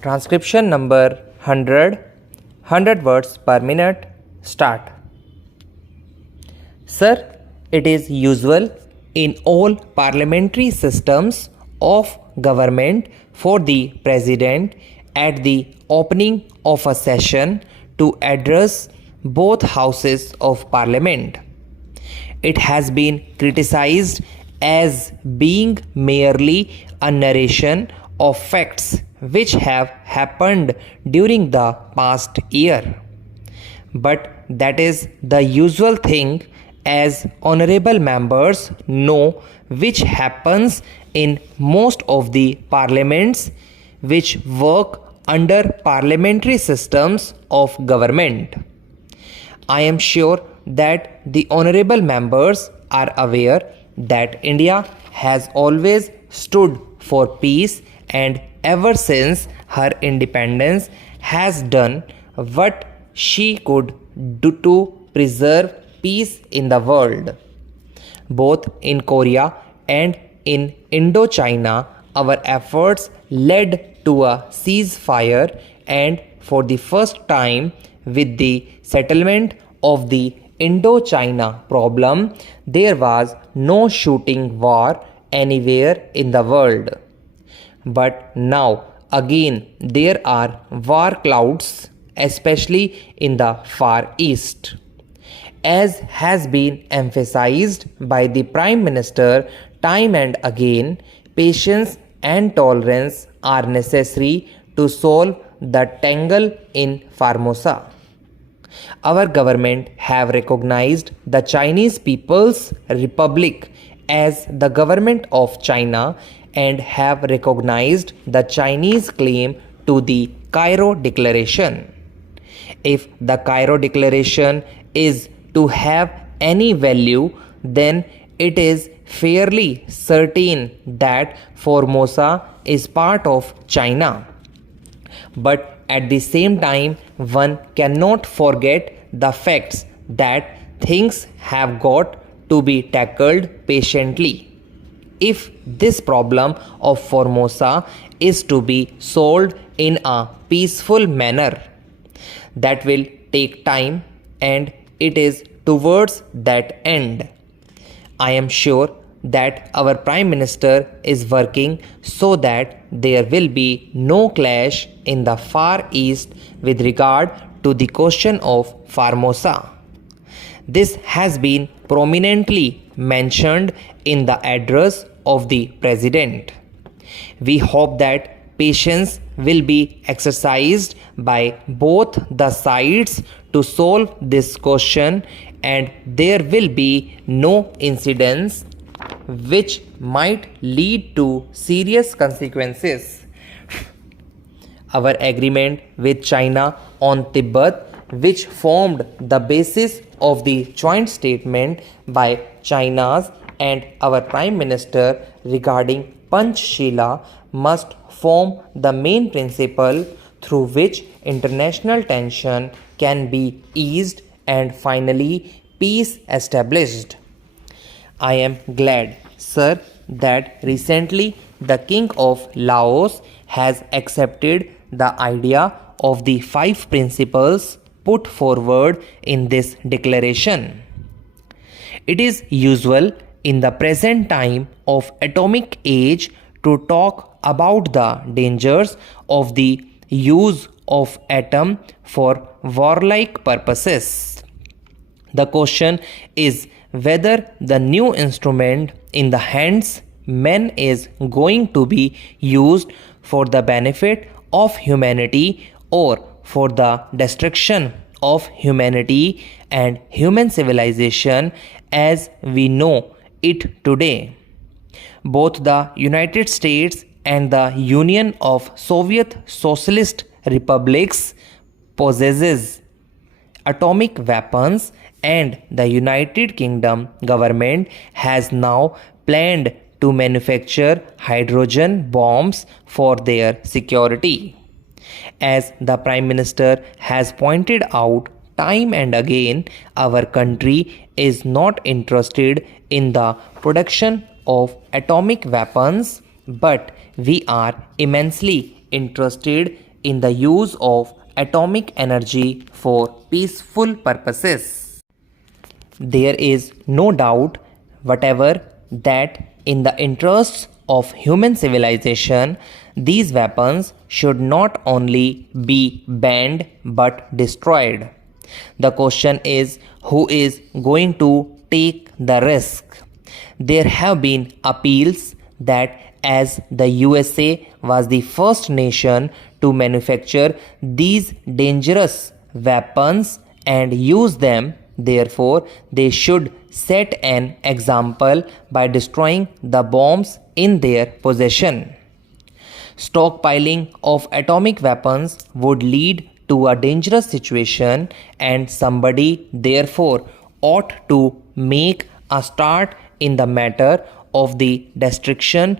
Transcription number 100 words per minute. Start. Sir, it is usual in all parliamentary systems of government for the president at the opening of a session to address both houses of parliament. It has been criticized as being merely a narration of facts which have happened during the past year. But that is the usual thing, as honorable members know, which happens in most of the parliaments which work under parliamentary systems of government. I am sure that the honorable members are aware that India has always stood for peace and ever since her independence has done what she could do to preserve peace in the world. Both in Korea and in Indochina, our efforts led to a ceasefire, and for the first time, with the settlement of the Indochina problem, there was no shooting war anywhere in the world. But now again there are war clouds, especially in the Far East. As has been emphasized by the Prime Minister time and again, patience and tolerance are necessary to solve the tangle in Formosa. Our government have recognized the Chinese People's Republic as the government of China and have recognized the Chinese claim to the Cairo Declaration. If the Cairo Declaration is to have any value, then it is fairly certain that Formosa is part of China. But at the same time, one cannot forget the facts that things have got to be tackled patiently. If this problem of Formosa is to be solved in a peaceful manner, that will take time, and it is towards that end. I am sure that our Prime Minister is working so that there will be no clash in the Far East with regard to the question of Formosa. This has been prominently mentioned in the address of the President. We hope that patience will be exercised by both the sides to solve this question, and there will be no incidents which might lead to serious consequences. Our agreement with China on Tibet, which formed the basis of the joint statement by China's and our Prime Minister regarding Panchshila, must form the main principle through which international tension can be eased and finally peace established. I am glad, sir, that recently the King of Laos has accepted the idea of the 5 principles put forward in this declaration. It is usual in the present time of atomic age to talk about the dangers of the use of atom for warlike purposes. The question is whether the new instrument in the hands men is going to be used for the benefit of humanity or for the destruction of humanity and human civilization as we know it today. Both the United States and the Union of Soviet Socialist Republics possesses atomic weapons, and the United Kingdom government has now planned to manufacture hydrogen bombs for their security. As the Prime Minister has pointed out time and again, our country is not interested in the production of atomic weapons, but we are immensely interested in the use of atomic energy for peaceful purposes. There is no doubt whatever that in the interests of human civilization, these weapons should not only be banned but destroyed. The question is, who is going to take the risk? There have been appeals that as the USA was the first nation to manufacture these dangerous weapons and use them, therefore they should set an example by destroying the bombs in their possession. Stockpiling of atomic weapons would lead to a dangerous situation, and somebody therefore ought to make a start in the matter of the destruction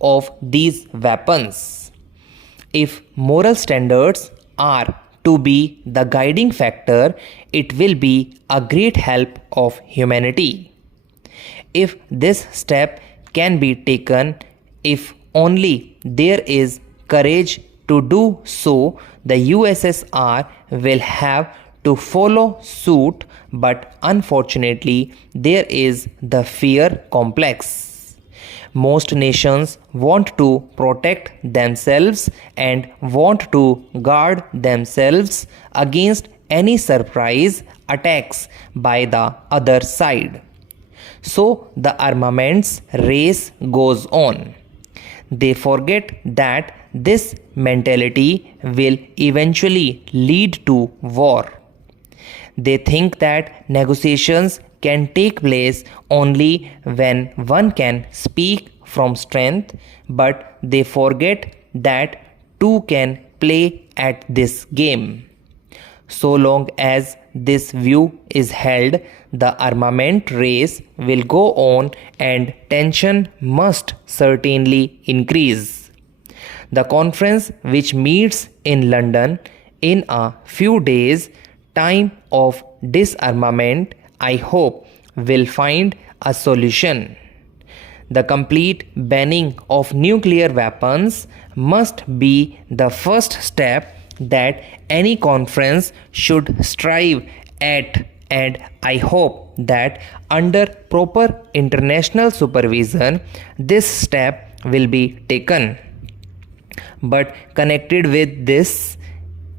of these weapons. If moral standards are to be the guiding factor, it will be a great help of humanity. If this step can be taken, if only there is courage to do so, the USSR will have to follow suit, but unfortunately there is the fear complex. Most nations want to protect themselves and want to guard themselves against any surprise attacks by the other side. So the armaments race goes on. They forget that this mentality will eventually lead to war. They think that negotiations can take place only when one can speak from strength, but they forget that two can play at this game. So long as this view is held, the armament race will go on and tension must certainly increase. The conference, which meets in London in a few days' time of disarmament, I hope will find a solution. The complete banning of nuclear weapons must be the first step that any conference should strive at, and I hope that under proper international supervision this step will be taken. But connected with this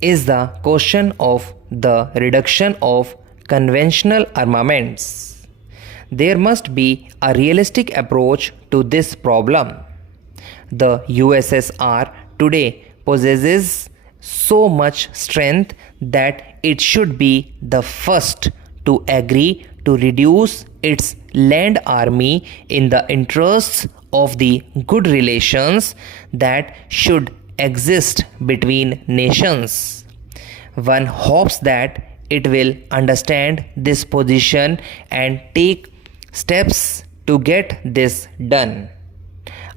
is the question of the reduction of conventional armaments. There must be a realistic approach to this problem. The USSR today possesses so much strength that it should be the first to agree to reduce its land army in the interests of the good relations that should exist between nations. One hopes that it will understand this position and take steps to get this done.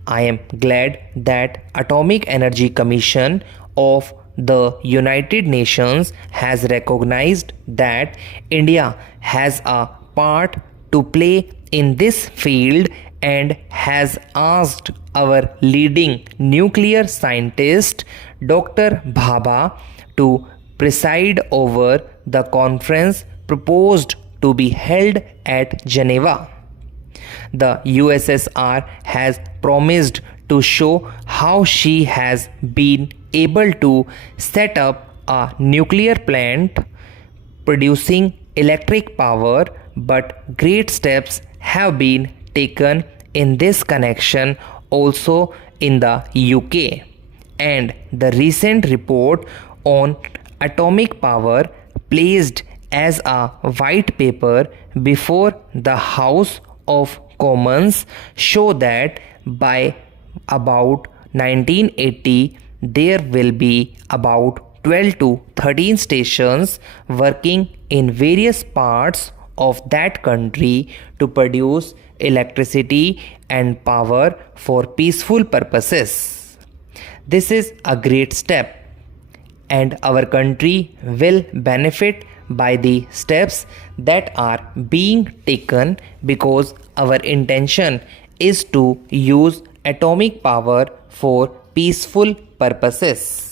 I am glad that Atomic Energy Commission of the United Nations has recognized that India has a part to play in this field and has asked our leading nuclear scientist Dr. Bhabha to preside over the conference proposed to be held at Geneva. The USSR has promised to show how she has been able to set up a nuclear plant producing electric power, but great steps have been taken in this connection also in the UK, and the recent report on atomic power placed as a white paper before the House of Commons show that by about 1980 there will be about 12 to 13 stations working in various parts of that country to produce electricity and power for peaceful purposes. This is a great step, and our country will benefit by the steps that are being taken because our intention is to use atomic power for peaceful purposes.